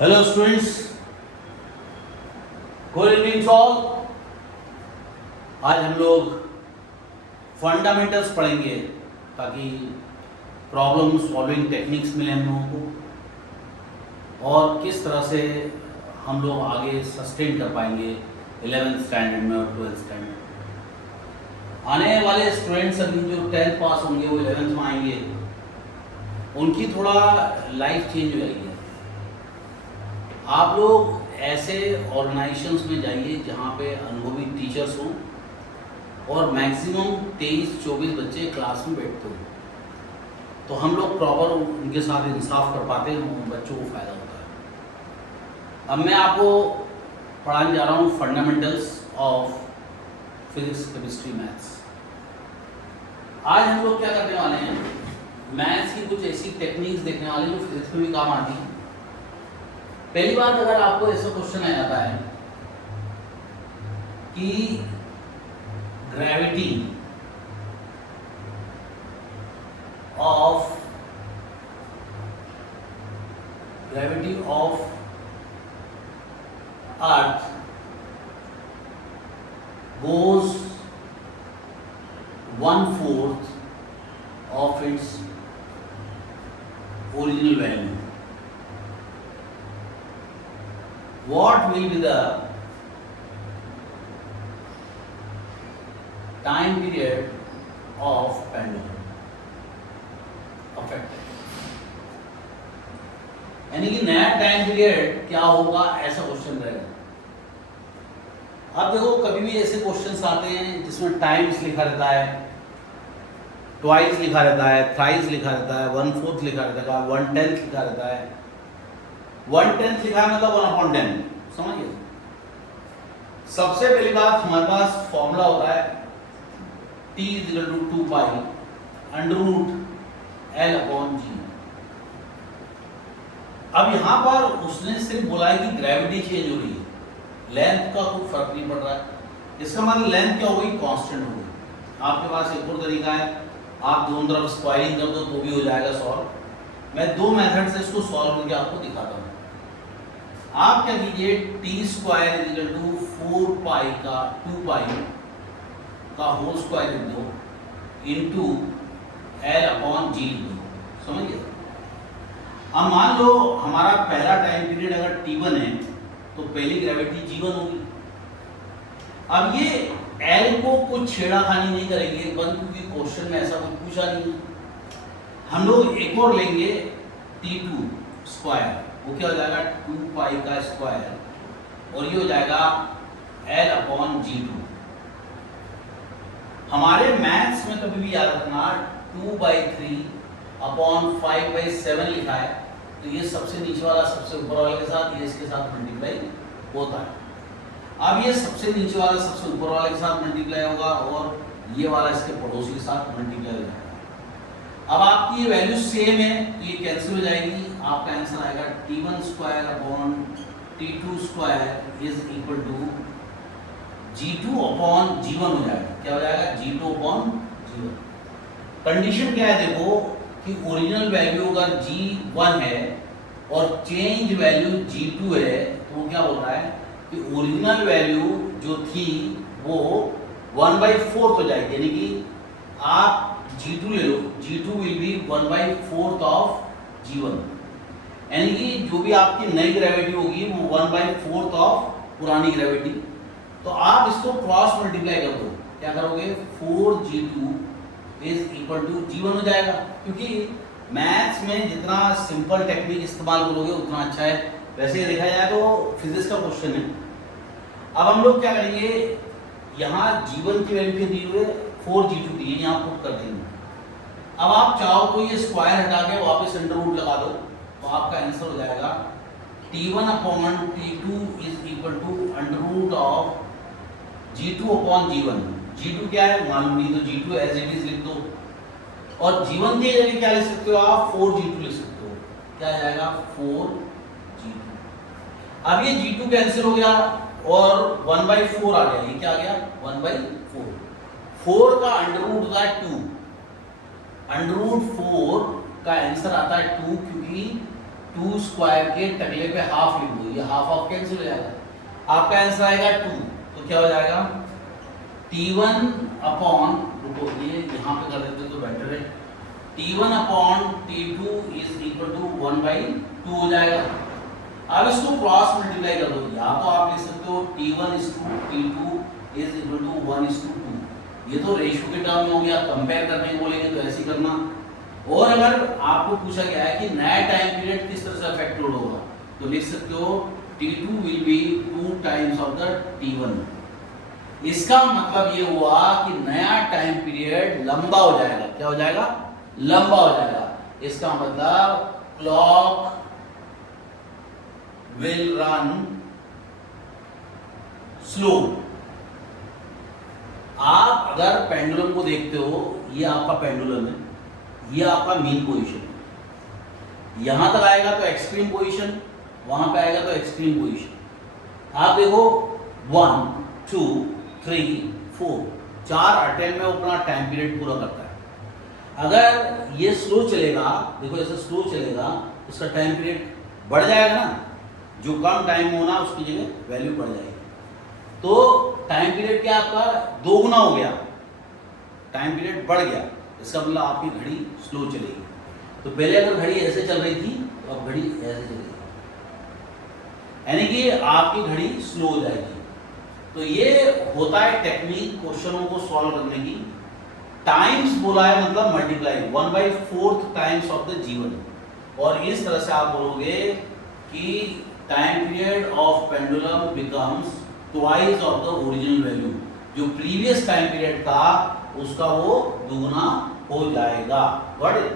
Hello students, good evening to all. आज हम लोग फंडामेंटल्स पढ़ेंगे ताकि प्रॉब्लम सॉल्विंग टेक्निक्स मिले हम लोगों को और किस तरह से हम लोग आगे सस्टेन कर पाएंगे 11th स्टैंडर्ड में और 12th स्टैंडर्ड में। आने वाले स्टूडेंट्स अभी जो 10th पास होंगे वो 11th में आएंगे, उनकी थोड़ा लाइफ चेंज हो जाएगी। आप लोग ऐसे ऑर्गेनाइजेशंस में जाइए जहाँ पे अनुभवी टीचर्स हों और मैक्सिमम 23-24 बच्चे क्लास में बैठते हों, तो हम लोग प्रॉपर उनके साथ इंसाफ कर पाते हैं, बच्चों को फ़ायदा होता है। अब मैं आपको पढ़ाने जा रहा हूँ fundamentals of physics, chemistry, maths. आज हम लोग क्या करने वाले हैं, मैथ्स की कुछ ऐसी टेक्निक्स देखने वाले जो फिजिक्स में भी काम आती हैं। पहली बात, अगर आपको ऐसा क्वेश्चन आ जाता है कि gravity of earth goes 1/4 of its original value, what will be the time period of pendulum affected? यानी कि नया टाइम पीरियड क्या होगा, ऐसा क्वेश्चन रहेगा। अब देखो, कभी भी ऐसे क्वेश्चंस आते हैं जिसमें टाइम्स लिखा रहता है, ट्वाइस लिखा रहता है, थ्राइस लिखा रहता है, 1/4 लिखा रहता है, 1/10 लिखा रहता है। 1/10 लिखा है मतलब 1/10, समझिए। सबसे पहली बात, हमारे पास फॉर्मूला होता है T = 2 पाई √L/G। अब यहां पर उसने सिर्फ बोला है कि ग्रेविटी चेंज हो रही है, लेंथ का कोई फर्क नहीं पड़ रहा है। इसका मतलब लेंथ क्या हो गई, कांस्टेंट हो गई। आपके पास एक और तरीका है, आप दोनों तरफ स्क्वायरिंग कर दो तो भी हो जाएगा सॉल्व। मैं दो मेथड से इसको सॉल्व करके आपको दिखाता हूँ। आप क्या कीजिए, T² = 4 पाई का 2 पाई का होल स्क्वायर लिख दो इंटू L/G लिख दो, समझिए। अब मान लो हमारा पहला टाइम पीरियड अगर T1 है तो पहली ग्रेविटी G1 होगी। अब ये L को कुछ छेड़ाखानी नहीं करेंगे, क्योंकि क्वेश्चन में ऐसा कुछ पूछा नहीं है। हम लोग एक और लेंगे T2 स्क्वायर, वो क्या हो जाएगा 2 पाई का स्क्वायर, और ये हो जाएगा L/G2। हमारे मैथ्स में कभी भी याद रखना 2/3/5/7 लिखा है, तो ये सबसे नीचे वाला सबसे ऊपर वाले के साथ, ये इसके साथ मल्टीप्लाई होता है। अब ये सबसे नीचे वाला सबसे ऊपर वाले के साथ मल्टीप्लाई होगा और ये वाला इसके पड़ोसी के साथ मल्टीप्लाई हो जाएगा। अब आपकी ये वैल्यू सेम है तो ये कैंसिल हो जाएगी। आपका आंसर आएगा T1² T2² = G2/G1 हो जाएगा। क्या हो जाएगा, G2/G1। कंडीशन क्या है, देखो कि ओरिजिनल वैल्यू अगर G1 है और चेंज वैल्यू G2 है, तो वो क्या बोल रहा है कि ओरिजिनल वैल्यू जो थी वो 1/4 हो जाएगी। यानी कि आप G2 ले लो, G2 will be 1/4 of G1। यानी कि जो भी आपकी नई ग्रेविटी होगी वो 1/4 ऑफ पुरानी ग्रेविटी। तो आप इसको क्रॉस मल्टीप्लाई कर दो, क्या करोगे, 4G2 = G1 हो जाएगा। क्योंकि मैथ्स में जितना सिंपल टेक्निक इस्तेमाल करोगे उतना अच्छा है। वैसे देखा जाए तो फिजिक्स का क्वेश्चन है। अब हम लोग क्या करेंगे, यहाँ G1 की वैल्यू दी हुई है, 4G2 दी है, यहाँ पुट कर देंगे। अब आप चाहो तो ये स्क्वायर हटा के वापस अंडर रूट लगा दो, तो आपका आंसर हो जाएगा T1/T2 = √G2/G1। G2 क्या है मालूम नहीं, तो G2 एज इट इज लिख दो, और G1 के जगह क्या लिख सकते हो आप, 4G2 लिख सकते हो। क्या आ जाएगा, 4G2। अब ये G2 कैंसिल हो गया और 1/4 आ गया। ये क्या आ गया, 1/4। 4 का अंडर रूट होता है 2, √4 का आंसर आता है 2, क्योंकि 2 स्क्वायर के टकले पे हाफ लिख दो, ये हाफ ऑफ कैंसिल हो जाएगा, आपका आंसर आएगा 2। तो क्या हो जाएगा T1 अपॉन, रुको ये यहाँ पे कर देते तो बेटर है, T1 upon T2 is equal to 1/2 हो जाएगा। अब इसको क्रॉस मल्टीप्लाई कर दो, या तो आप लिख सकते हो T1 is to T2 is equal to 1:2। ये तो रेशियो के टर्म में हो गया, कंपेयर करने को बोलेंगे तो ऐसे ही करना। और अगर आपको पूछा गया है कि नया टाइम पीरियड किस तरह से अफेक्टेड होगा, तो लिख सकते हो T2 will be 2 times of the T1। इसका मतलब ये हुआ कि नया टाइम पीरियड लंबा हो जाएगा। क्या हो जाएगा? लंबा हो जाएगा। इसका मतलब क्लॉक विल रन स्लो। आप अगर पेंडुलम को देखते हो, ये आपका पेंडुलम है, ये आपका मीन पोजीशन है। यहां तक आएगा तो एक्सट्रीम पोजीशन, वहां पे आएगा तो एक्सट्रीम पोजीशन। आप देखो 1 2 3 4 4 अटेम्प्ट में वो अपना टाइम पीरियड पूरा करता है। अगर ये स्लो चलेगा, देखो ऐसे स्लो चलेगा, उसका टाइम पीरियड बढ़ जाएगा ना, जो कम टाइम होना उसकी जगह वैल्यू बढ़ जाएगी। तो टाइम पीरियड क्या आपका 2 गुना हो गया, टाइम पीरियड बढ़ गया, इसका मतलब आपकी घड़ी स्लो चलेगी। तो पहले अगर घड़ी ऐसे चल रही थी तो अब घड़ी ऐसे चलेगी, यानी कि आपकी घड़ी स्लो हो जाएगी। तो ये होता है टेक्निक क्वेश्चनों को सॉल्व करने की। टाइम्स बोला है मतलब multiply, 1/4 times of the G1। और इस तरह से आप बोलोगे कि time period of pendulum becomes twice of the original value. जो प्रीवियस टाइम पीरियड था उसका वो दुगुना हो जाएगा। Got it?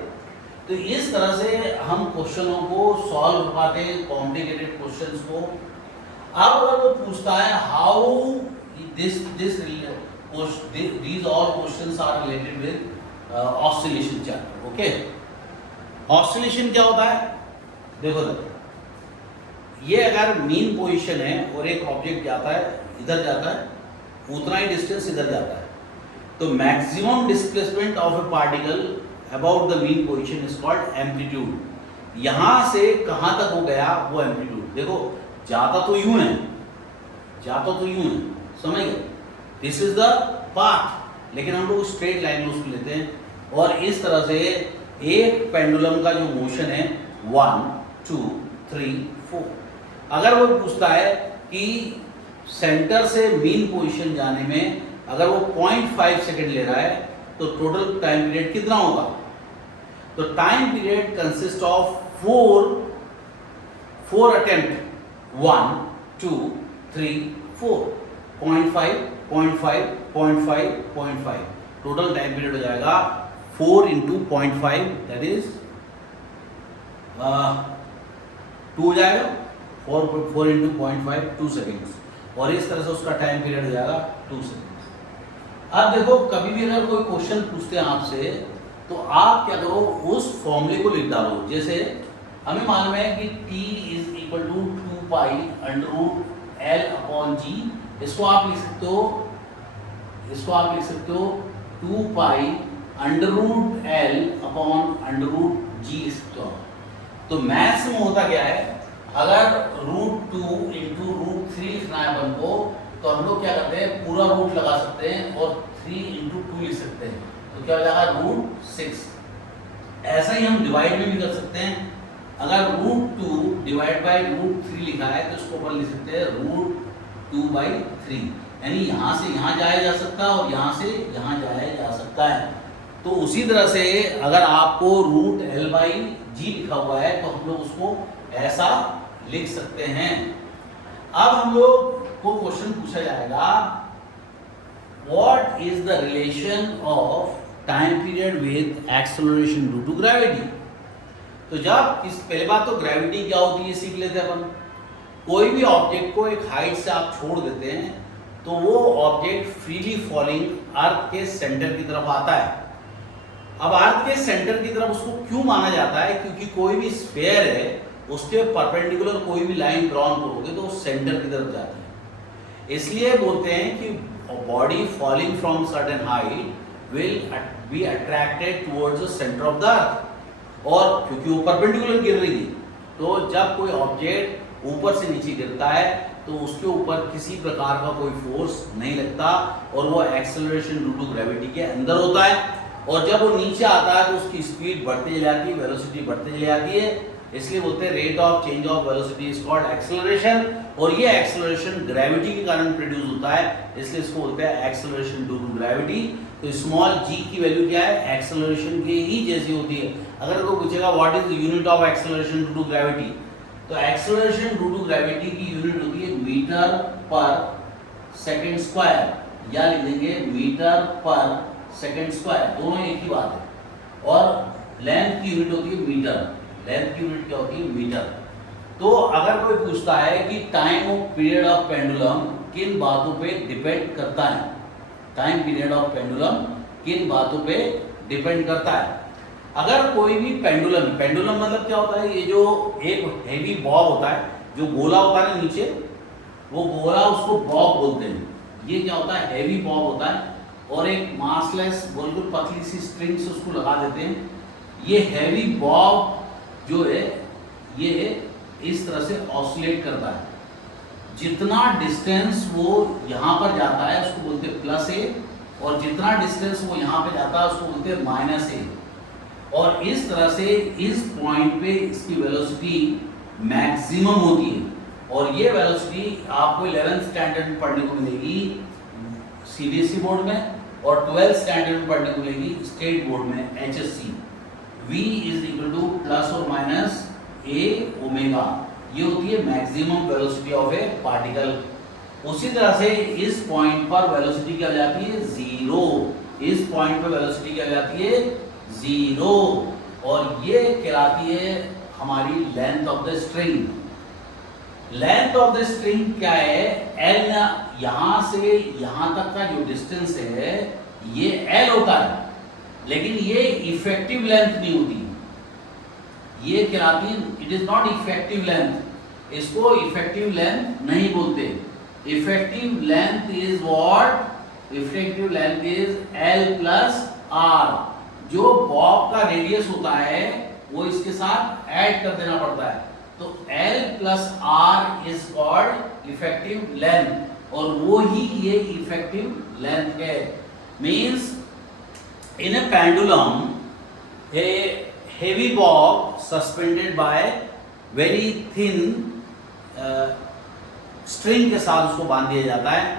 तो इस तरह से हम क्वेश्चनों को सॉल्व कर पाते हैं, कॉम्प्लिकेटेड क्वेश्चंस को। अब अगर वो पूछता है how these all questions are related with oscillation chapter। Okay, oscillation क्या होता है? देखो ये अगर मीन पोजीशन है और एक ऑब्जेक्ट जाता है इधर जाता है, उतना ही डिस्टेंस इधर जाता है, तो maximum displacement of A particle about the mean position is called amplitude. यहां से कहां तक हो गया वो एम्पलीट्यूड। देखो जाता तो यूं है, जाता तो यूं है, समझ गए? दिस इज द पाथ, लेकिन हम लोग स्ट्रेट लाइन में उसको लेते हैं। और इस तरह से एक पेंडुलम का जो मोशन है 1 2 3 4, अगर वो पूछता है कि सेंटर से मीन पोजीशन जाने में अगर वो 0.5 सेकेंड ले रहा है तो टोटल टाइम पीरियड कितना होगा? तो time period consist of 4 attempt, 1 2 3 4, 0.5 0.5 0.5 0.5, total time period हो जाएगा 4 into 0.5 दैट इज 2 हो जाएगा। 4 into 0.5 2 सेकेंड्स, और इस तरह से उसका टाइम पीरियड हो जाएगा 2 सेकेंड्स। अब देखो कभी भी अगर कोई क्वेश्चन पूछते हैं आपसे तो आप क्या करो, उस फॉर्मूले को लिख डालो। जैसे हमें मालूम है कि T is equal to 2π√L/G। इसको आप लिख सकते हो, 2π√L/√G लिख सकते हो। तो मैथ्स में होता क्या है, अगर √2 into √3 लिखना है अपन को, तो हम लोग क्या करते हैं, पूरा रूट लगा सकते हैं और 3 into 2 लिख सकते हैं, तो क्या हो जाएगा √6। ऐसा ही हम डिवाइड में भी कर सकते हैं। अगर √2 डिवाइड बाय √3 लिखा है तो इसको अपन लिख सकते हैं √2/3, यानी यहाँ से यहाँ जाया जा सकता है और यहाँ से यहाँ जाया जा सकता है। तो उसी तरह से अगर आपको √L/G लिखा हुआ है तो हम लोग उसको ऐसा लिख सकते हैं। अब हम लोग को क्वेश्चन पूछा जाएगा, what is the relation of time period with acceleration due to gravity. तो जब पहले बात तो ग्रेविटी क्या होती है सीख लेते हैं अपन। कोई भी ऑब्जेक्ट को एक हाइट से आप छोड़ देते हैं तो वो ऑब्जेक्ट फ्रीली फॉलिंग अर्थ के सेंटर की तरफ आता है। अब अर्थ के सेंटर की तरफ उसको क्यों माना जाता है? क्योंकि कोई भी स्फीयर है उसके परपेंडिकुलर कोई भी लाइन ड्रॉन करोगे तो सेंटर की तरफ जाती है। इसलिए बोलते हैं कि body falling from certain height will be attracted towards the centre of the earth. और क्योंकि वो परपेंडिकुलर गिर रही थी तो तो जब कोई ऑब्जेक्ट ऊपर से नीचे गिरता है तो उसके ऊपर किसी प्रकार का कोई फोर्स नहीं लगता और वो एक्सेलरेशन ड्यू टू ग्रेविटी के अंदर होता है, और जब वो नीचे आता है तो उसकी स्पीड बढ़ती चली जाती है, वेलोसिटी बढ़ती चली जाती है, इसलिए बोलते हैं rate of change of velocity is called acceleration, और ये एक्सेलरेशन ग्रेविटी के कारण प्रोड्यूस होता है, इसलिए इसको बोलते हैं एक्सेलरेशन ड्यू टू ग्रेविटी। तो स्मॉल g की वैल्यू क्या है, एक्सेलरेशन के ही जैसी होती है। अगर कोई पूछेगा what is the unit of acceleration due to gravity, तो एक्सेलरेशन ड्यू टू ग्रेविटी की यूनिट होती है मीटर पर सेकंड स्क्वायर, या लिख देंगे मीटर पर सेकंड स्क्वायर, दोनों एक ही बात है। और लेंथ की यूनिट होती है मीटर, लेंथ की यूनिट क्या होती है, मीटर। तो अगर कोई पूछता है कि time of period of pendulum किन बातों पे डिपेंड करता है, टाइम पीरियड ऑफ पेंडुलम किन बातों पे डिपेंड करता है। अगर कोई भी पेंडुलम, पेंडुलम मतलब क्या होता है, ये जो एक हेवी बॉब होता है, जो गोला होता है ना नीचे, वो गोला उसको बॉब बोलते हैं। ये क्या होता है, हेवी बॉब होता है, और एक मासलेस बिल्कुल पतली सी स्ट्रिंग से उसको लगा देते हैं। ये हैवी बॉब जो है ये इस तरह से ऑसिलेट करता है, जितना डिस्टेंस वो यहाँ पर जाता है उसको बोलते हैं प्लस ए, और जितना डिस्टेंस वो यहाँ पे जाता है उसको बोलते हैं माइनस ए। और इस तरह से इस पॉइंट पे इसकी वेलोसिटी मैक्सिमम होती है, और ये वेलोसिटी आपको 11th स्टैंडर्ड में पढ़ने को मिलेगी सीबीएसई बोर्ड में, और 12th स्टैंडर्ड में पढ़ने को मिलेगी स्टेट बोर्ड में HSC. v is equal two plus और माइनस ए ओमेगा, ये होती है maximum velocity of A particle. उसी तरह से इस पॉइंट पर वेलोसिटी क्या हो जाती है, जीरो। इस पॉइंट पर वेलोसिटी क्या हो जाती है, जीरो, और ये कहलाती है हमारी length of the string. Length of the string क्या है, एल, यहां से यहां तक का जो डिस्टेंस है ये एल होता है, लेकिन ये इफेक्टिव लेंथ नहीं होती, ये कहलाती है, it is not effective length, इसको इफेक्टिव लेंथ नहीं बोलते। Effective length is what, effective length is L plus R. जो बॉब का रेडियस होता है वो इसके साथ ऐड कर देना पड़ता है, तो L plus R is called effective length, और वो ही ये इफेक्टिव लेंथ है। Means in a pendulum a heavy bob suspended by very thin string के साथ उसको बांध दिया जाता है,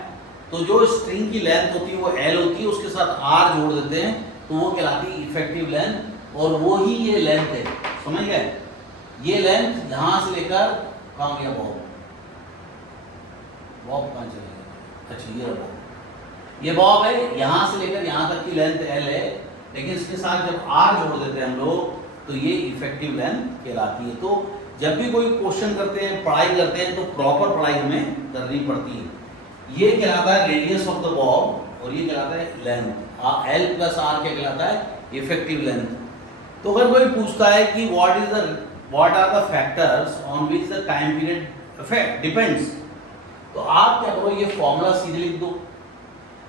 तो जो स्ट्रिंग की लेंथ होती है वो L होती है, उसके साथ R जोड़ देते हैं तो वो कहलाती है इफेक्टिव लेंथ, और वो ही ये लेंथ है। समझ गए, ये लेंथ यहां से लेकर कहां गया बॉब, बॉब कहां चले गया, अच्छा ये बॉब, ये बॉब है, यहां से लेकर यहां तक की लेंथ L है, लेकिन इसके साथ जब R जोड़ देते हैं हम लोग तो ये इफेक्टिव लेंथ कहलाती है। तो जब भी कोई क्वेश्चन करते हैं, पढ़ाई करते हैं, तो प्रॉपर पढ़ाई हमें करनी पड़ती है। ये कहलाता है रेडियस ऑफ द बॉब, और ये कहलाता है लेंथ। L प्लस आर क्या कहलाता है, इफेक्टिव लेंथ। तो अगर कोई पूछता है कि what are the factors on which the time period effect depends, तो आप क्या करो, ये फॉर्मूला सीधे लिख दो।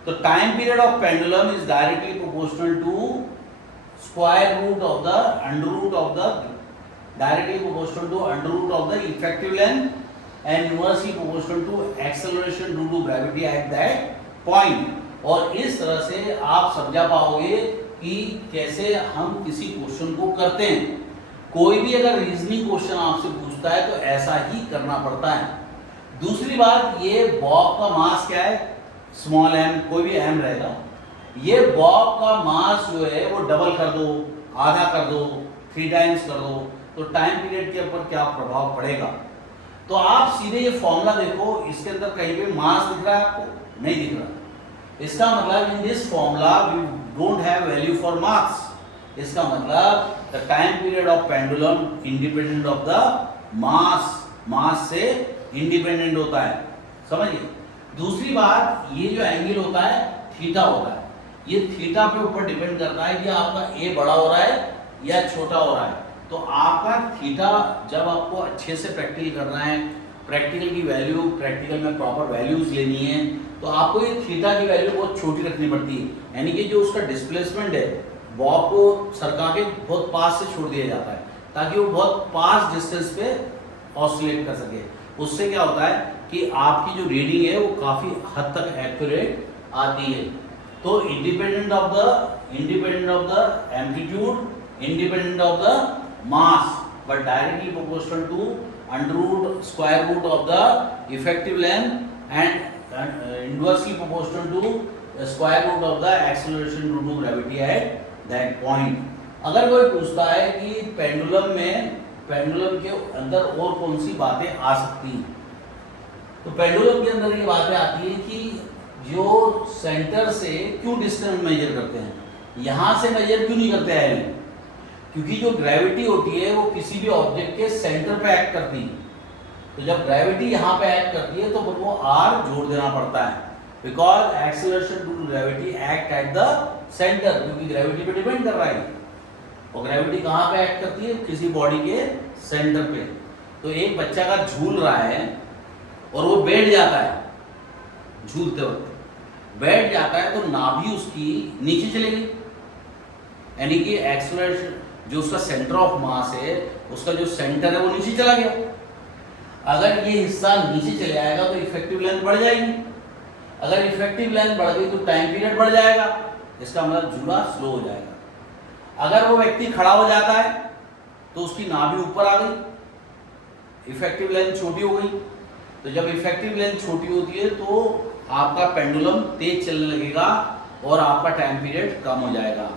तो time period of pendulum is directly proportional to square root of the under root of the, directly proportional to under root of the effective length and inversely proportional to acceleration due to gravity at that point. और इस तरह से आप समझा पाओगे कि कैसे हम किसी क्वेश्चन को करते हैं। कोई भी अगर रीजनिंग क्वेश्चन आपसे पूछता है तो ऐसा ही करना पड़ता है। दूसरी बात, ये बॉब का मास क्या है, स्मॉल m, कोई भी m रहेगा, ये बॉब का मास जो है वो डबल कर दो, आधा कर दो, 3 टाइम्स कर दो, तो टाइम पीरियड के ऊपर क्या प्रभाव पड़ेगा। तो आप सीधे ये फॉर्मूला देखो, इसके अंदर कहीं पे मास दिख रहा है आपको, नहीं दिख रहा, इसका मतलब in this formula we don't have value for mass. इसका मतलब the time period of pendulum independent of the mass, mass से इंडिपेंडेंट होता है, समझिए। दूसरी बात, ये जो एंगल होता है थीटा होता है, ये थीटा पे ऊपर डिपेंड करता है कि आपका ए बड़ा हो रहा है या छोटा हो रहा है। तो आपका थीटा, जब आपको अच्छे से प्रैक्टिकल करना है, प्रैक्टिकल की वैल्यू, प्रैक्टिकल में प्रॉपर वैल्यूज लेनी है, तो आपको ये थीटा की वैल्यू बहुत छोटी रखनी पड़ती है, यानी कि जो उसका डिस्प्लेसमेंट है बॉब को सरका के बहुत पास से छोड़ दिया जाता है, ताकि वो बहुत पास डिस्टेंस पे ऑसिलेट कर सके। उससे क्या होता है कि आपकी जो रीडिंग है वो काफी हद तक एक्यूरेट आती है। तो independent of the amplitude, independent of the mass, but directly proportional to under root square root of the effective length and inversely proportional to square root of the acceleration due to gravity at that point. अगर कोई पूछता है कि pendulum के अंदर और कौन सी बातें आ सकती हैं, तो पेंडुलम के अंदर ये बातें आती है कि जो सेंटर से क्यों डिस्टेंस मेजर करते हैं, यहां से मेजर क्यों नहीं करते हैं? क्योंकि जो ग्रेविटी होती है वो किसी भी ऑब्जेक्ट के सेंटर पे एक्ट करती है। तो जब ग्रेविटी यहाँ पे एक्ट करती है तो वो आर जोड़ देना पड़ता है, because acceleration due to gravity act at the centre, क्योंकि ग्रेविटी पे डिपेंड कर रहा है। और ग्रेविटी कहाँ पे एक्ट करती है? किसी बॉडी के सेंटर पे। तो एक बच्चा का झूल रहा है और वो बैठ जाता है, झूलते वक्त बैठ जाता है, तो नाभि उसकी नीचे चलेगी, यानी कि एक्सेलरेशन जो उसका सेंटर ऑफ मास है, उसका जो सेंटर है वो नीचे चला गया। अगर ये हिस्सा नीचे चले आएगा तो इफेक्टिव लेंथ बढ़ जाएगी। अगर इफेक्टिव लेंथ बढ़ गई तो टाइम पीरियड बढ़ जाएगा, इसका मतलब झूला स्लो हो जाएगा। अगर वो व्यक्ति खड़ा हो जाता है तो उसकी नाभि ऊपर आ गई, इफेक्टिव लेंथ छोटी हो गई। तो जब इफेक्टिव लेंथ छोटी होती है तो आपका पेंडुलम तेज चलने लगेगा और आपका टाइम पीरियड कम हो जाएगा।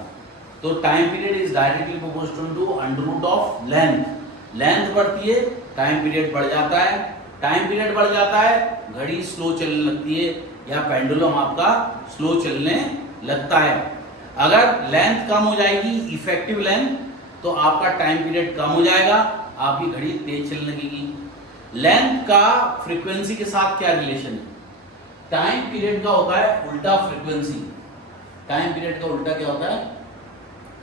तो time period is directly proportional to under root of length. Length बढ़ती है, टाइम पीरियड बढ़ जाता है। टाइम पीरियड बढ़ जाता है, घड़ी स्लो चलने लगती है या पेंडुलम आपका स्लो चलने लगता है। अगर लेंथ कम हो जाएगी, इफेक्टिव लेंथ, तो आपका टाइम पीरियड कम हो जाएगा, आपकी घड़ी तेज चलने लगेगी। लेंथ का फ्रीक्वेंसी के साथ क्या रिलेशन है? टाइम पीरियड का होता है उल्टा फ्रीक्वेंसी। टाइम पीरियड का उल्टा क्या होता है?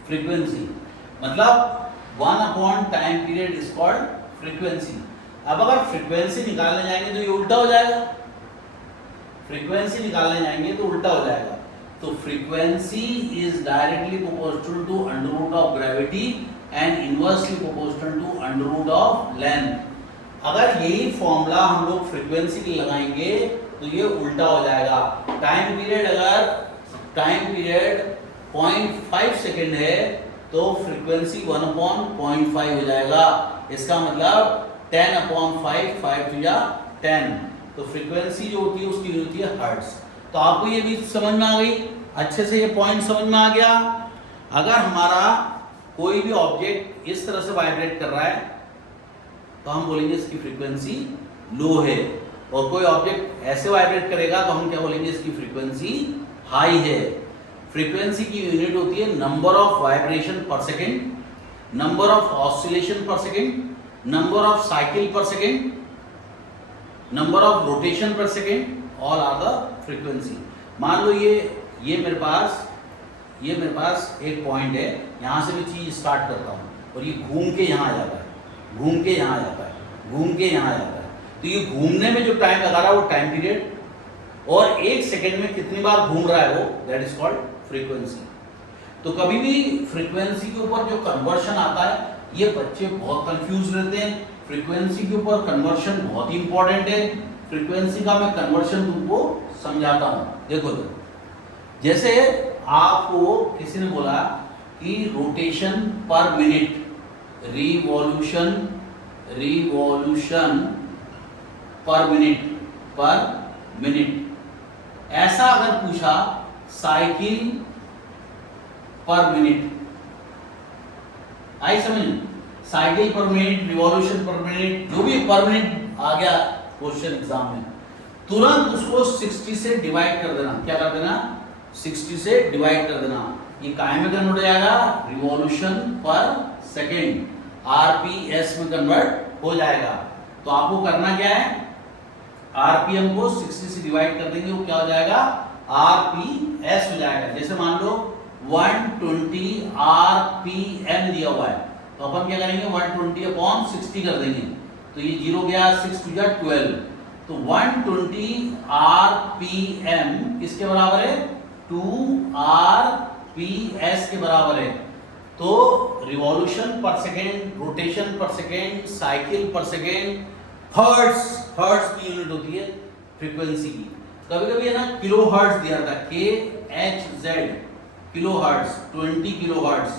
फ्रीक्वेंसी। मतलब 1 time period is called frequency. अब अगर फ्रीक्वेंसी निकालने जाएंगे तो ये उल्टा हो जाएगा, फ्रीक्वेंसी निकालने जाएंगे तो उल्टा हो जाएगा। तो frequency is directly proportional to under root of gravity and inversely proportional to under root of length. अगर यही फॉर्मूला हम लोग फ्रीक्वेंसी के लगाएंगे तो ये उल्टा हो जाएगा। टाइम पीरियड, अगर टाइम पीरियड 0.5 सेकेंड है तो फ्रीक्वेंसी 1/0.5 हो जाएगा। इसका मतलब 10/5, 5 to 10। तो फ्रीक्वेंसी जो होती है उसकी यूनिट होती है हर्ट्ज। तो आपको ये भी समझ में आ गई, अच्छे से ये पॉइंट समझ में आ गया। अगर हमारा कोई भी ऑब्जेक्ट इस तरह से वाइब्रेट कर रहा है तो हम बोलेंगे इसकी फ्रीक्वेंसी लो है, और कोई ऑब्जेक्ट ऐसे वाइब्रेट करेगा तो हम क्या बोलेंगे? इसकी फ्रीक्वेंसी हाई है। फ्रीक्वेंसी की यूनिट होती है number of vibration per second, number of oscillation per second, number of cycle per second, number of rotation per second, all are the frequency. मान लो ये मेरे पास एक पॉइंट है, यहाँ से मैं चीज स्टार्ट करता हूँ और ये घूम के यहाँ आ जाता है, घूम के यहाँ आ जाता है, घूम के यहाँ आ जाता है। तो ये घूमने में जो टाइम लगा रहा है वो टाइम पीरियड, और 1 सेकेंड में कितनी बार घूम रहा है वो, दैट इज कॉल्ड फ्रीक्वेंसी। तो कभी भी फ्रीक्वेंसी के ऊपर जो कन्वर्शन आता है, ये बच्चे बहुत कंफ्यूज रहते हैं। फ्रीक्वेंसी के ऊपर कन्वर्शन बहुत ही इंपॉर्टेंट है। फ्रीक्वेंसी का मैं कन्वर्शन तुमको समझाता हूँ। देखो तो जैसे आपको किसी ने बोला कि रोटेशन पर मिनट, रिवॉल्यूशन पर मिनट, ऐसा अगर पूछा साइकिल पर मिनट, आई समझ? साइकिल पर मिनट, रिवॉल्यूशन पर मिनट, जो भी पर मिनट आ गया क्वेश्चन एग्जाम में, तुरंत उसको 60 से डिवाइड कर देना। क्या कर देना? 60 से डिवाइड कर देना। ये काय में कन्वर्ट हो जाएगा? रिवॉल्यूशन पर सेकेंड, आरपीएस में कन्वर्ट हो जाएगा। तो आपको करना क्या है? आरपीएम को 60 से डिवाइड कर देंगे, वो क्या हो जाएगा? आरपीएस हो जाएगा। जैसे मान लो 120 आरपीएम दिया हुआ है, तो अपन क्या करेंगे? 120/60 कर देंगे, तो ये 0 गया, 6 to 12। तो 120 आरपीएम किसके बराबर है? 2 आरपीएस के बराबर है। तो रिवॉल्यूशन पर second, rotation per second, cycle per second, hertz, hertz की यूनिट होती है फ्रीक्वेंसी की। कभी कभी है ना किलो हर्ट्स दिया था, KHZ kilo hertz, 20 kilo hertz,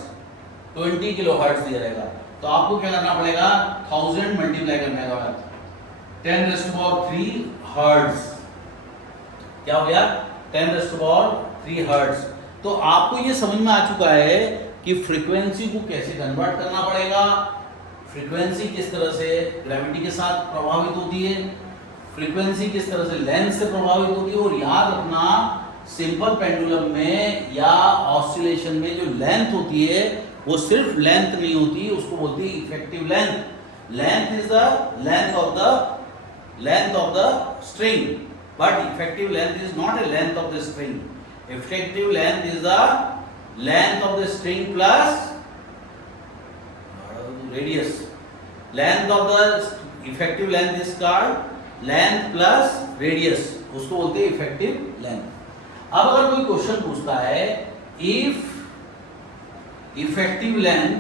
20 kilo hertz दिया रहेगा। तो आपको क्या करना पड़ेगा, 1000 मल्टीप्लाई करने का बाद 10⁻³ हर्ट्स। क्या हो गया, 10⁻³ हर्ट्स। तो आपको ये समझ में आ चुका है कि फ्रीक्वेंसी को कैसे कन्वर्ट करना पड़ेगा, फ्रीक्वेंसी किस तरह से ग्रेविटी के साथ प्रभावित होती है, फ्रीक्वेंसी किस तरह से लेंथ से प्रभावित होती है। और याद रखना, सिंपल पेंडुलम में या ऑसिलेशन में जो लेंथ होती है वो सिर्फ लेंथ नहीं होती, उसको बोलते हैं effective length. Length is the length of the string, but effective length is not a length of the string. Effective length is the length of the string plus radius. Length of the effective length is called length plus radius. उसको बोलते हैं effective length. अब अगर कोई question पूछता है if effective length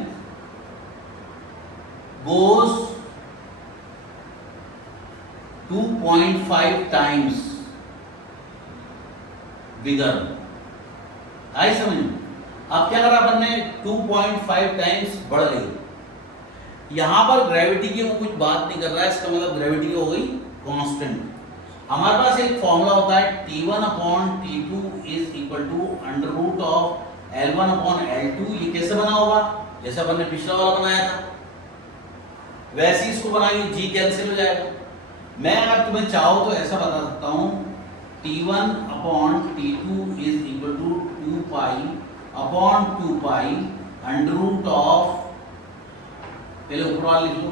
goes 2.5 times bigger, आई समझ में। अब क्या करा अपन ने, 2.5 टाइम्स बढ़ गई। यहां पर ग्रेविटी की वो कुछ बात नहीं कर रहा है, इसका मतलब ग्रेविटी हो गई कांस्टेंट। हमारे पास एक फॉर्मूला होता है T1/T2 is equal to √L1/L2। ये कैसे बना होगा, जैसे अपन ने पिछला वाला बनाया था वैसे ही इसको बनाएंगे, जी कैंसिल हो जाएगा। मैं अगर तुम्हें चाहो तो ऐसा बता सकता हूं, T1/T2 इज इक्वल टू 2π/2π √, पहले ऊपर वाला लिख लो,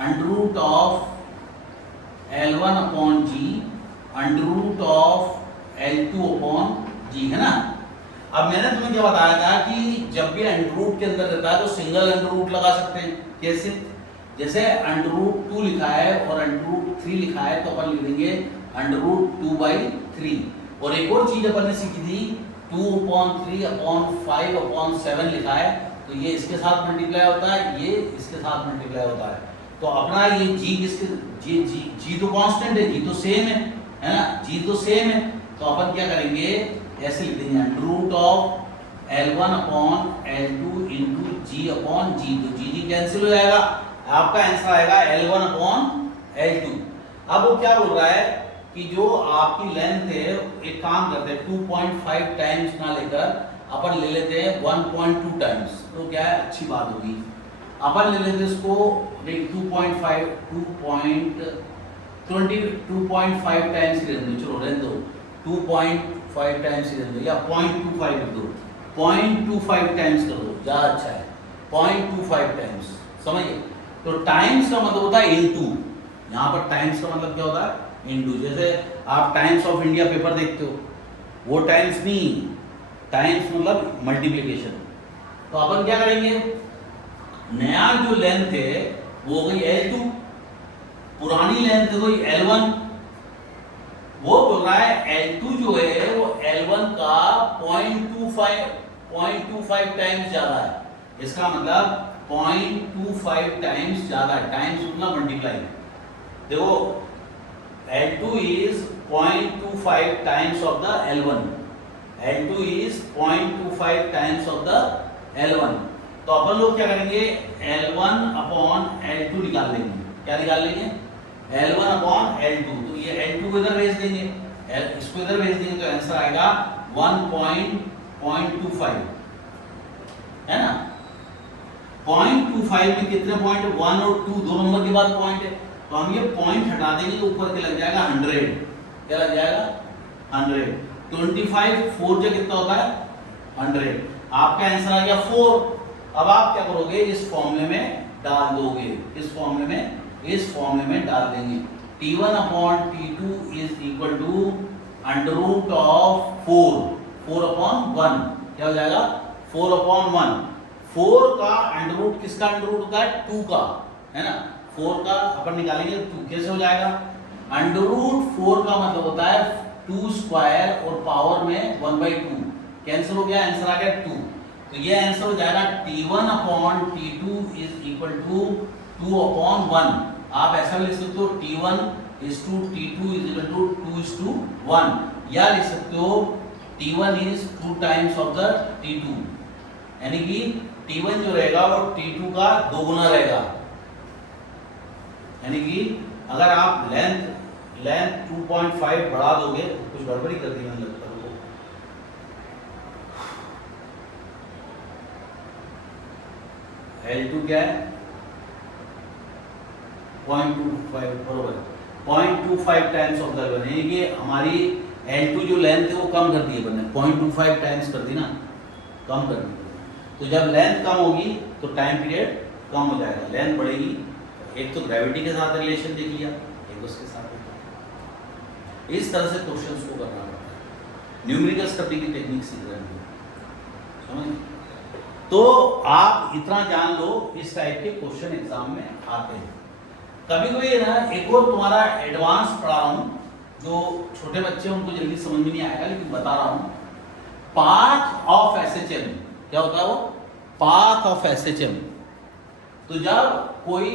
√L1/G √L2/G, है ना। अब मैंने तुम्हें क्या बताया था कि जब भी √ के अंदर रहता है तो सिंगल √ लगा सकते हैं। कैसे, जैसे √2 लिखा है और √3 लिखा है तो अपन लिख देंगे √2/3। और एक और चीज अपन ने सीखी थी, 2/3/5/7 लिखा है तो ये इसके साथ मल्टीप्लाई होता है, ये इसके साथ मल्टीप्लाई होता है। तो अपना ये जी किसके, जी तो कांस्टेंट है, जी तो सेम है ना, जी तो सेम है। तो अपन क्या करेंगे, ऐसे लिख देंगे √L1/L2 इंटू G/G। तो जी कैंसिल हो जाएगा, आपका आंसर आएगा L1/L2। अब वो क्या बोल रहा है कि जो आपकी लेंथ है, एक काम करते हैं 2.5 टाइम्स ना लेकर अपन ले लेते हैं 1.2 टाइम्स। तो क्या है, अच्छी बात होगी। अपन ले लेते हैं इसको 2.5 टाइम्स ले दो, चलो रहने दो 2.5 टाइम्स ले दो, या 0.25 कर दो, 0.25 टाइम्स कर दो, ज़्यादा अच्छा है 0.25 टाइम्स, समझिए। तो टाइम्स का मतलब होता है इनटू, यहाँ पर टाइम्स का मतलब क्या होता है, इनटू। जैसे आप टाइम्स ऑफ इंडिया पेपर देखते हो, वो टाइम्स नहीं, टाइम्स मतलब मल्टीप्लिकेशन। तो अपन क्या करेंगे, नया जो लेंथ है वो हो गई L2, पुरानी लेंथ हो गई L1। वो बोल रहा है L2 जो है वो L1 का 0.25 टाइम्स ज्यादा है। इसका मतलब 0.25 टाइम्स ज्यादा है, टाइम्स उतना मल्टीप्लाई। देखो L2 is 0.25 times of the L1. L2 is 0.25 times of the L1. तो अपन लोग क्या करेंगे, L1/L2 निकाल लेंगे। क्या निकाल लेंगे, L1/L2। तो ये L2 को इधर भेज देंगे, इसको इधर भेज देंगे, तो आंसर आएगा 1.25, है ना। 0.25 में कितने पॉइंट, 1 और 2, दो नंबर के बाद पॉइंट है, तो हम ये पॉइंट हटा देंगे तो ऊपर के लग जाएगा 100। क्या लग जाएगा, 100। 25 4 से कितना होता है, 100। आपका आंसर आ गया 4। अब आप क्या करोगे, इस फॉर्मूले में डाल दोगे, इस फॉर्मूले में डाल देंगे। T1/T2 is equal to √4/1। क्या हो जाएगा, 4/1। 4 का √ किसका √ होता है, 2 का, है ना। 4 का अपन निकालेंगे 2, कैसे हो जाएगा, √4 का मतलब होता है 2 स्क्वायर और पावर में 1/2, कैंसिल हो गया, आंसर आ गया 2। तो ये आंसर हो जाएगा T1 upon T2 is equal to 2 upon 1। आप ऐसा भी लिख सकते हो T1 is to T2 is equal to 2 is to 1, या लिख सकते हो T1 is 2 times of the T2, यानी कि T1 जो रहेगा वो T2 का 2 गुना रहेगा। यानी कि अगर आप लेंथ 2.5 बढ़ा दोगे, कुछ गड़बड़ी कर दी मैंने लगता है वो, L2 क्या है 0.25 बरोबर 0.25 टाइम्स ऑफ द L1, यानी कि हमारी L2 जो लेंथ है वो कम कर दी है बने, 0.25 टाइम्स कर दी ना, कम कर दी। तो जब लेंथ कम होगी तो टाइम पीरियड कम हो जाएगा, लेंथ बढ़ेगी। एक तो ग्रेविटी के साथ रिलेशन देख लिया, एक उसके साथ। इस तरह से क्वेश्चंस को करना पड़ता है, न्यूमेरिकल्स करने की टेक्निक सीख रहे हैं, समझ। तो आप इतना जान लो, इस टाइप के क्वेश्चन एग्जाम में आते हैं। कभी कभी ना एक और तुम्हारा एडवांस पढ़ा रहा हूँ, जो छोटे बच्चे हैं उनको जल्दी समझ में नहीं आएगा, लेकिन बता रहा हूँ। पाथ ऑफ एसएचएम क्या होता है? वो पाथ ऑफ एसएचएम। तो जब कोई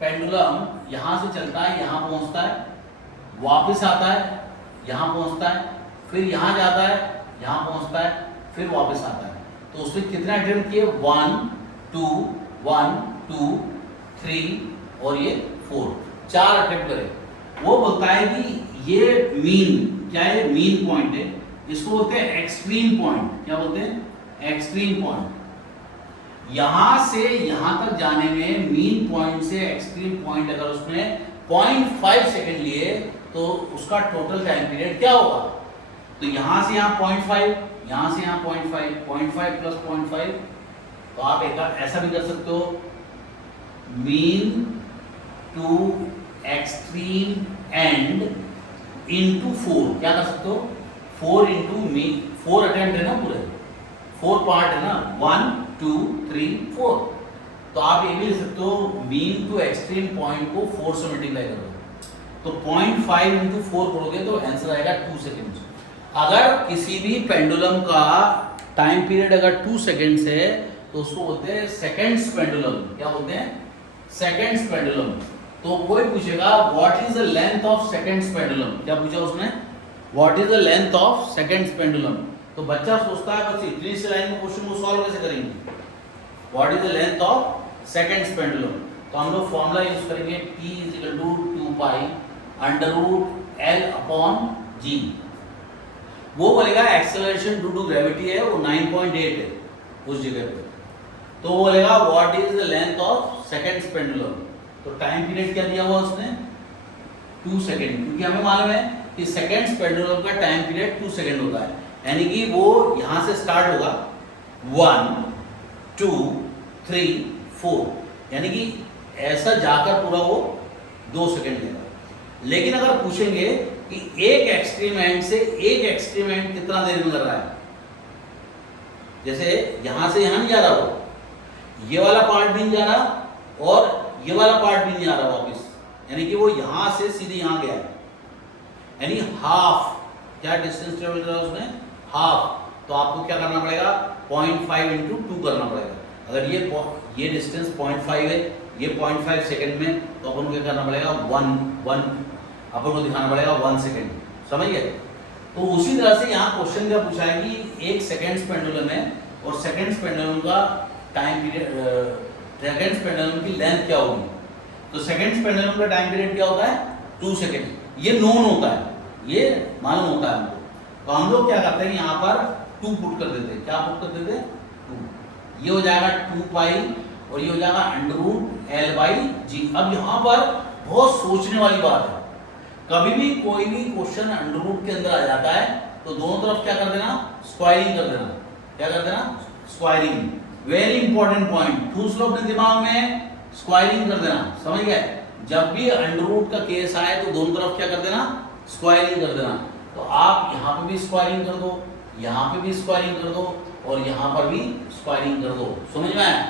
पेंडुलम यहां से चलता है, यहां पहुंचता है, वापस आता है, यहां पहुंचता है, फिर यहां जाता है, यहां पहुंचता है, फिर वापस आता है, तो उसने कितने अटेम्प्ट किए? 1 2 1 2 3 और ये 4, 4 अटेम्प्ट करे। वो बोलता है कि ये मीन क्या है? मीन पॉइंट है, इसको बोलते हैं एक्सट्रीम पॉइंट। क्या बोलते हैं? Extreme point. यहां से यहां तक जाने में मीन पॉइंट से एक्सट्रीम पॉइंट अगर उसने 0.5 सेकंड लिए तो उसका टोटल टाइम पीरियड क्या होगा? तो यहां से यहां 0.5, यहां से यहां 0.5, 0.5 प्लस 0.5, तो आप एक ऐसा भी कर सकते हो, mean to extreme and into 4। क्या कर सकते हो? 4 इंटू मीन, 4 अटेम्प्ट है ना, पूरे 4 पार्ट है ना, 1 2 3 4। तो आप ये भी लिख सकते हो, मीन टू एक्सट्रीम पॉइंट को 4 से मल्टीप्लाई करो, तो 0.5 इंटू 4 करोगे तो आंसर आएगा 2 सेकेंड। अगर किसी भी पेंडुलम का टाइम पीरियड अगर 2 सेकेंड्स है तो उसको बोलते हैं सेकेंड्स पेंडुलम। क्या बोलते हैं? Seconds pendulum. तो कोई पूछेगा what is the length of seconds pendulum, क्या पूछा उसने? What is the length of seconds pendulum. तो बच्चा सोचता है बस इतनी सी लाइन में क्वेश्चन को सॉल्व कैसे करेंगे? What is the length of seconds pendulum. तो हम लोग फॉर्मूला यूज करेंगे, T is equal to 2 pi under root L upon G। वो बोलेगा एक्सेलरेशन ड्यू टू ग्रेविटी है, वो 9.8 है उस जगह पे। तो वो बोलेगा what is the length of seconds pendulum. तो टाइम पीरियड क्या दिया हुआ उसने? 2 सेकेंड, क्योंकि हमें मालूम है कि सेकेंड्स पेंडुलम का टाइम पीरियड 2 सेकेंड होता है, यानी कि वो यहां से स्टार्ट होगा 1 2 3 4, यानी कि ऐसा जाकर पूरा वो 2 सेकेंड लेगा। लेकिन अगर पूछेंगे कि एक एक्सट्रीम एंड से एक एक्सट्रीम एंड कितना देर में कर रहा है, जैसे यहां से यहां नहीं जा रहा, वो ये वाला पार्ट भी नहीं जा रहा और ये वाला पार्ट भी नहीं आ रहा वापस, यानी कि वो यहां से सीधे यहां गया है, यानी हाफ। क्या डिस्टेंस ट्रेवल करा उसने? हाफ। तो आपको क्या करना पड़ेगा? 0.5 इंटू 2 करना पड़ेगा। अगर ये डिस्टेंस 0.5 है, ये 0.5 सेकंड में, तो अपन को क्या करना पड़ेगा? 1 अपन को दिखाना पड़ेगा 1 सेकंड। समझ गए? तो उसी तरह से यहाँ क्वेश्चन क्या पूछा है कि एक सेकेंड्स पेंडुलम है और सेकेंड्स पेंडुलम का टाइम पीरियड, सेकेंड्स पेंडुलम की लेंथ क्या होगी? तो सेकेंड्स पेंडुलम का टाइम पीरियड क्या होता है? 2 सेकेंड। ये नोन होता है, ये मालूम होता है हमको। तो हम लोग क्या करते हैं, यहाँ पर 2 पुट कर देते हैं। क्या पुट कर देते हैं? 2। ये हो जाएगा 2 पाई और ये हो जाएगा under root L by G। अब यहाँ पर बहुत सोचने वाली बात है, कभी भी कोई भी क्वेश्चन अंडर रूट के अंदर आ जाता है तो दोनों तरफ क्या कर देना? स्क्वायरिंग कर देना। क्या कर देना? स्क्वायरिंग। वेरी इंपॉर्टेंट पॉइंट, ठूस लो अपने दिमाग में, स्क्वायरिंग कर देना। समझ गए? जब भी अंडर रूट का केस आए तो दोनों तरफ क्या कर देना? स्क्वायरिंग कर देना। तो आप यहाँ पे भी स्क्वायरिंग कर दो, यहाँ पे भी स्क्वायरिंग कर दो और यहाँ पर भी स्क्वायरिंग कर दो। समझ में आया?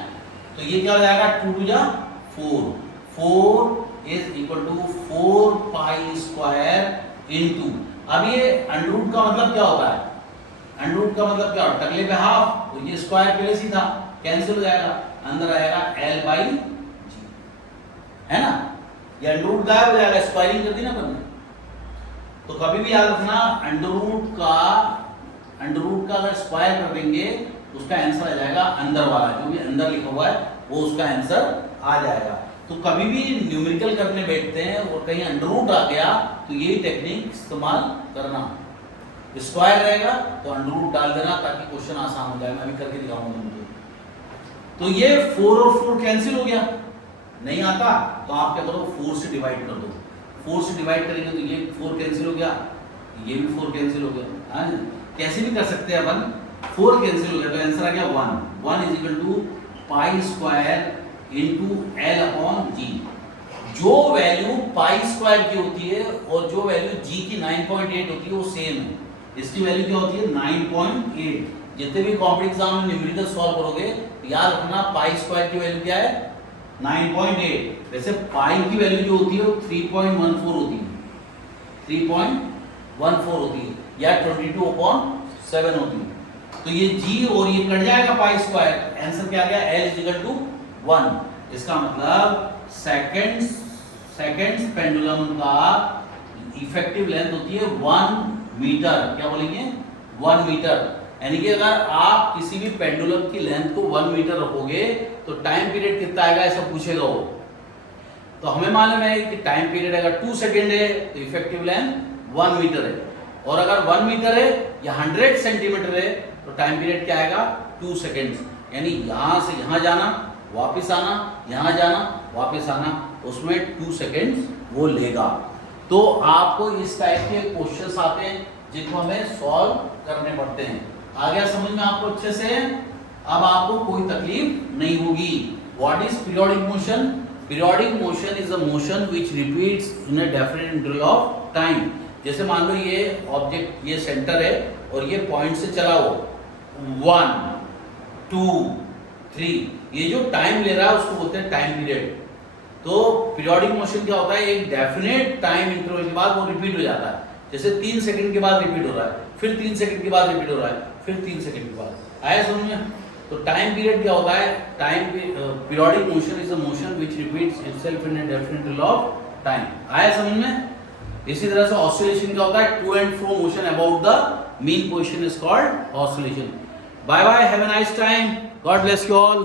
तो ये क्या हो जाएगा? 2 2 जा 4, 4 is equal to 4 pi square into. अब ये अंडर रूट का मतलब क्या होता है? अंडर रूट का मतलब क्या, टकले पे हाफ, और ये स्क्वायर पहले से था, कैंसिल हो जाएगा, अंदर आएगा L बाई जी, है ना, ये अंडर रूट गायब हो जाएगा, स्क्वायरिंग कर दी ना अपन ने। तो कभी भी याद रखना अंडर रूट का अगर स्क्वायर कर देंगे तो उसका आंसर आ जाएगा अंदर वाला, जो भी अंदर लिखा हुआ है वो उसका आंसर आ जाएगा। तो कभी भी न्यूमेरिकल करने बैठते हैं और कहीं अंडर रूट आ गया तो यही टेक्निक इस्तेमाल करना, स्क्वायर रहेगा तो अंडर रूट डाल देना ताकि क्वेश्चन आसान हो जाए। मैं अभी करके दिखाऊंगा तुमको। तो ये 4 और 4 कैंसिल हो गया, नहीं आता तो आप क्या करो 4 से डिवाइड कर दो, 4 से डिवाइड करेंगे तो ये 4 कैंसिल हो गया, ये भी 4 कैंसिल हो गया। हाँ, कैसे भी कर सकते हैं अपन, 4 कैंसिल हो गया तो आंसर आ गया 1 is equal to pi square into L upon g. जो वैल्यू पाई स्क्वायर की होती है और जो वैल्यू जी की 9.8 होती है वो सेम है। इसकी वैल्यू क्या होती है 9.8। जितने भी कॉम्पिटिटिव एग्जाम में न्यूमेरिकल सॉल्व करोगे याद रखना पाई स्क्वायर की वैल्यू क्या है 9.8। वैसे पाई की वैल्यू जो होती है वो 3.14 होती है, 3.14 होती है या 22/7 होती है। तो ये जी और ये कट जाएगा पाई स्क्वायर, आंसर क्या आ गया L इज इक्वल टू 1। इसका मतलब सेकंड्स पेंडुलम का इफेक्टिव लेंथ होती है 1 मीटर। क्या बोलेंगे 1 मीटर। यानी कि अगर आप किसी भी पेंडुलम की लेंथ को 1 मीटर रखोगे तो टाइम पीरियड कितना आएगा ऐसा पूछेगा वो। तो हमें मालूम है कि टाइम पीरियड अगर 2 सेकेंड है तो इफेक्टिव लेंथ 1 मीटर है, और अगर 1 मीटर है या 100 सेंटीमीटर है तो टाइम पीरियड क्या आएगा 2 सेकेंड्स। यानी यहां से यहां जाना वापस आना, यहां जाना वापस आना, उसमें 2 सेकेंड्स वो लेगा। तो आपको इस टाइप के क्वेश्चंस आते हैं जिनको हमें सॉल्व करने पड़ते हैं। आ गया समझ में आपको अच्छे से? अब आपको कोई तकलीफ नहीं होगी। What is periodic motion? Periodic motion is a motion which repeats in a definite interval of time. जैसे मान लो ये ऑब्जेक्ट ये सेंटर है और ये पॉइंट से चला हो 1 2 3, ये जो टाइम ले रहा है उसको बोलते हैं टाइम पीरियड। तो पीरियोडिक मोशन क्या होता है, एक डेफिनेट टाइम इंटरवल के बाद वो रिपीट हो जाता है। जैसे 3 सेकंड के बाद रिपीट हो रहा है, फिर 3 सेकंड के बाद रिपीट हो रहा है, फिर 3 सेकंड के बाद। आया समझ में? तो टाइम पीरियड क्या होता है, time periodic motion is a motion which repeats itself in a definite interval of time. आया समझ में? इसी तरह से ऑसिलेशन क्या होता है, to and fro motion about the mean position is called oscillation. Bye bye, have a nice time, God bless you all.